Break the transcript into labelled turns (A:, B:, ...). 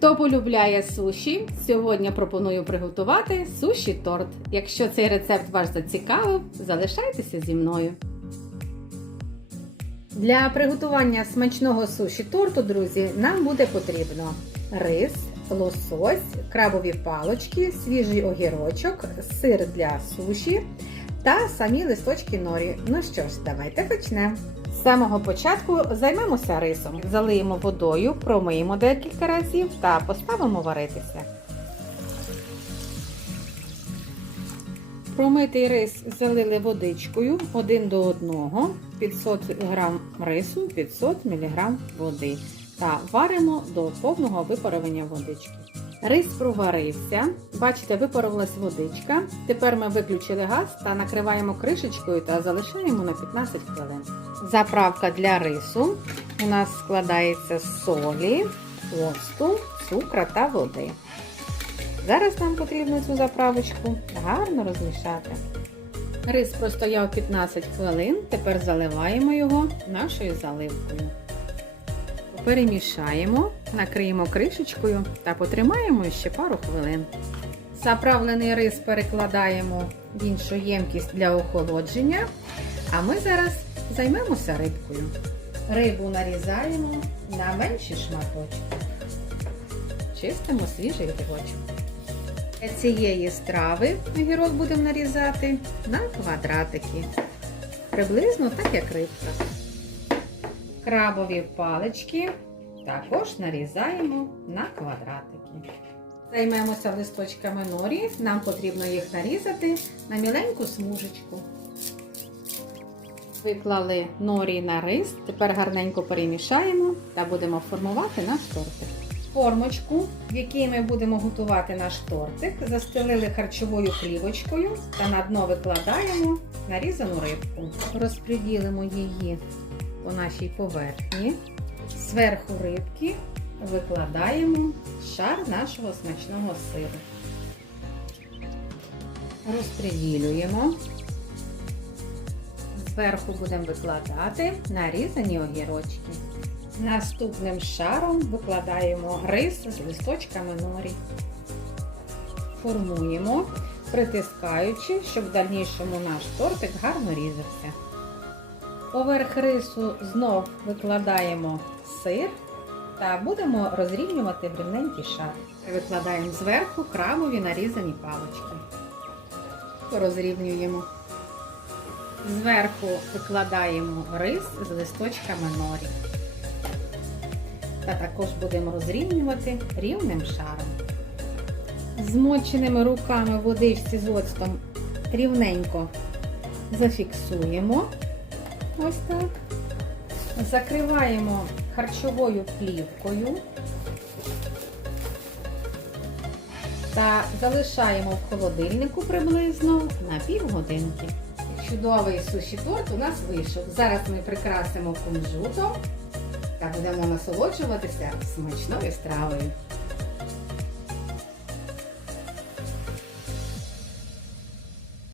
A: Хто полюбляє суші, сьогодні пропоную приготувати суші торт. Якщо цей рецепт вас зацікавив, залишайтеся зі мною. Для приготування смачного суші торту, друзі, нам буде потрібно рис, лосось, крабові палочки, свіжий огірочок, сир для суші та самі листочки норі. Ну що ж, давайте почнемо. З самого початку займемося рисом. Залиємо водою, промиємо декілька разів та поставимо варитися. Промитий рис залили водичкою один до одного, 500 г рису, 500 мг води та варимо до повного випарування водички. Рис проварився, бачите, випарувалась водичка. Тепер ми виключили газ та накриваємо кришечкою та залишаємо на 15 хвилин. Заправка для рису у нас складається з солі, оцту, цукра та води. Зараз нам потрібно цю заправочку гарно розмішати. Рис простояв 15 хвилин, тепер заливаємо його нашою заливкою. Перемішаємо, накриємо кришечкою та потримаємо ще пару хвилин. Заправлений рис перекладаємо в іншу ємкість для охолодження, а ми зараз займемося рибкою. Рибу нарізаємо на менші шматочки. Чистимо свіжий огірочок. Для цієї страви огірок будемо нарізати на квадратики. Приблизно так, як рибка. Крабові палички також нарізаємо на квадратики. Займемося листочками норі. Нам потрібно їх нарізати на міленьку смужечку. Виклали норі на рис, тепер гарненько перемішаємо та будемо формувати наш тортик. Формочку, в якій ми будемо готувати наш тортик, застелили харчовою плівочкою та на дно викладаємо нарізану рибку. Розподілимо її по нашій поверхні. Зверху рибки викладаємо шар нашого смачного сиру. Розподілюємо. Зверху будемо викладати нарізані огірочки. Наступним шаром викладаємо рис з листочками норі. Формуємо, притискаючи, щоб в дальнішому наш тортик гарно різався. Поверх рису знов викладаємо сир та будемо розрівнювати рівненький шар. Викладаємо зверху крабові нарізані палички. Розрівнюємо. Зверху викладаємо рис з листочками норі. Та також будемо розрівнювати рівним шаром. Змоченими руками в водичці з оцтом рівненько зафіксуємо. Ось так. Закриваємо харчовою плівкою та залишаємо в холодильнику приблизно на півгодинки. Чудовий суші торт у нас вийшов. Зараз ми прикрасимо кунжутом та будемо насолоджуватися смачною стравою.